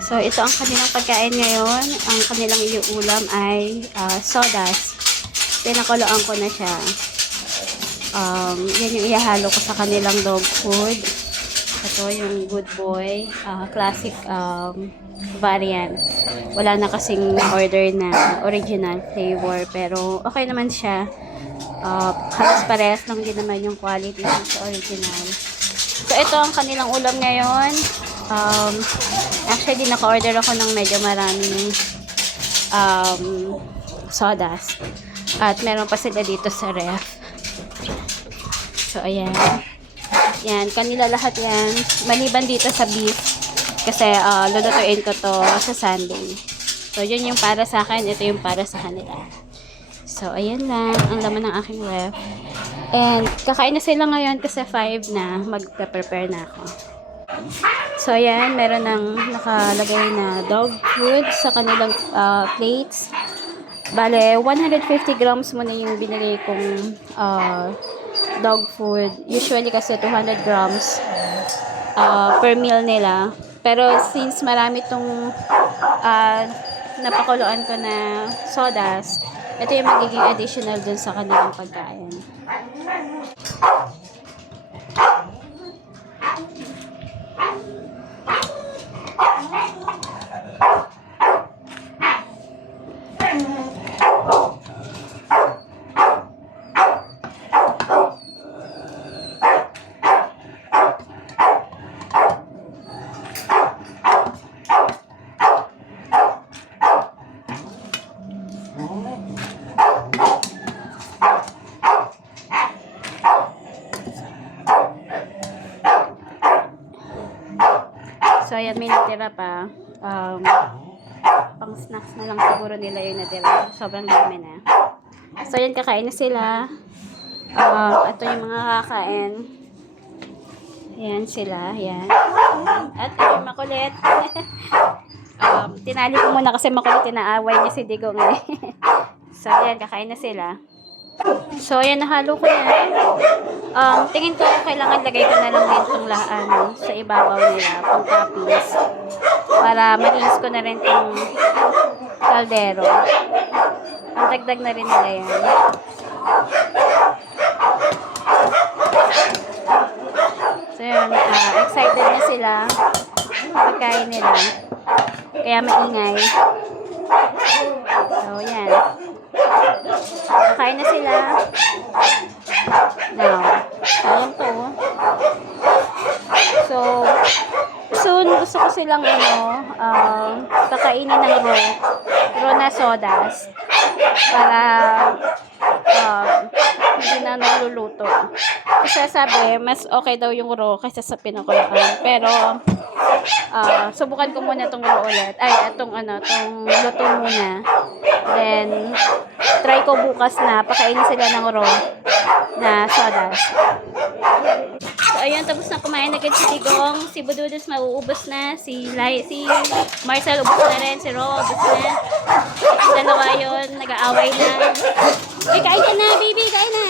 So, ito ang kanilang pagkain ngayon. Ang kanilang iuulam ay sodas. Pinakuluan ko na siya. Yan yung ihahalo ko sa kanilang dog food. Ito yung Good Boy. Classic variant. Wala na kasing order na original flavor. Pero okay naman siya. Halos parehas lang din naman yung quality sa original. So, ito ang kanilang ulam ngayon. Actually, naka-order ako ng medyo maraming sodas. At meron pa sila dito sa ref. So, ayan. Yan, kanila lahat yan. Maliban dito sa beef. Kasi, lulutuin ko to sa Sunday. So, yun yung para sa akin. Ito yung para sa kanila. So, ayan lang. Ang laman ng aking ref. And, kakain na sila ngayon kasi 5 na. Mag-prepare na ako. So, ayan. Meron ng nakalagay na dog food sa kanilang plates. Bale, 150 grams muna yung binili kong dog food. Usually kasi 200 grams per meal nila. Pero since marami itong napakuluan ko na sodas, ito yung magiging additional dun sa kanilang pagkain. So, ayan, may natira pa. Pang snacks na lang siguro nila yung natira. Sobrang dami na. So, ayan, kakain na sila. Ito yung mga kakain. Ayan sila. Ayan. At ito yung makulit. Tinali ko muna kasi makulit. Tinaaway niya si Digong. So, ayan, kakain na sila. So, ayan, nahalo ko na. Tingin ko kailangan lagay ko na lang din itong sa ibabaw nila, pang toppings. Para malinis ko na rin itong kaldero. Ang dagdag na rin nila yan. So, yun, excited na sila. Pagkain nila. Kaya maingay. So, yan. Kakain na sila. Now, ayan to. So, soon gusto ko silang kakainin ng raw na sodas para hindi na naluluto. Kasi sabi, mas okay daw yung raw kaysa sa pinakuluan. Pero, subukan ko muna itong raw ulit. Ay, itong luto muna. Then, try ko bukas na pakainin sila ng raw na sodas. So, ayun, tapos na kumain agad si Digong. Si Bududus mauubos na. Si Marcel ubos na rin. Si Ro ubos na. Ang dalawa yun, nag-aaway na. Uy, kain ka na, baby, kain na.